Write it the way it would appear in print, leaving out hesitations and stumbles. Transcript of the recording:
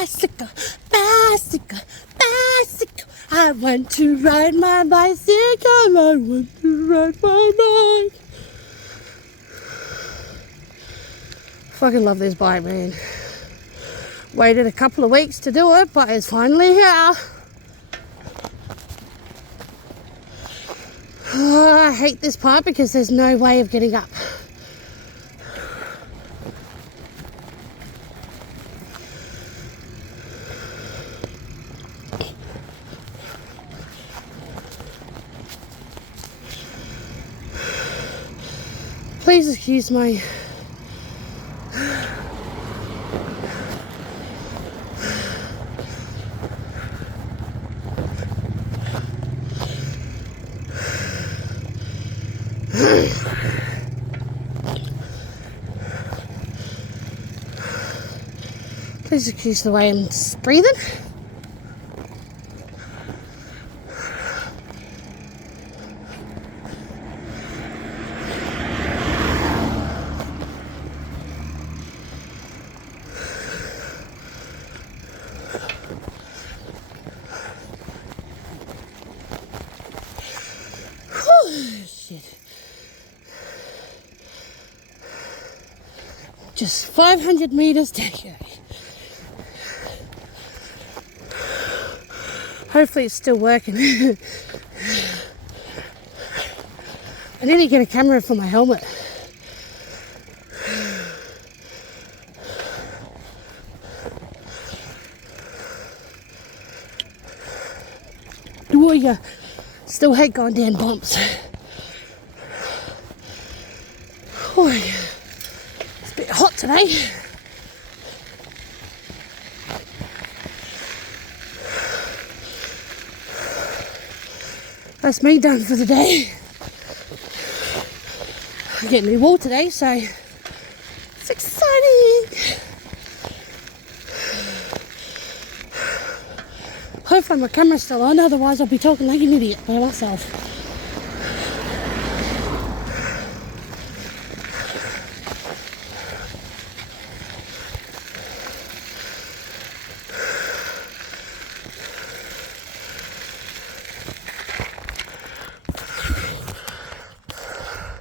bicycle, bicycle, bicycle. I want to ride my bicycle. I want to ride my bike. Fucking love this bike, man. Waited a couple of weeks to do it, but it's finally here. I hate this part because there's no way of getting up. Please excuse my please excuse the way I'm breathing. Shit. Just 500 meters to go. Hopefully it's still working. I need to get a camera for my helmet. Oh yeah, still hate going down bumps. Oh yeah, it's a bit hot today. That's me done for the day. I get a new wall today, so it's exciting. Hopefully my camera's still on, otherwise I'll be talking like an idiot by myself.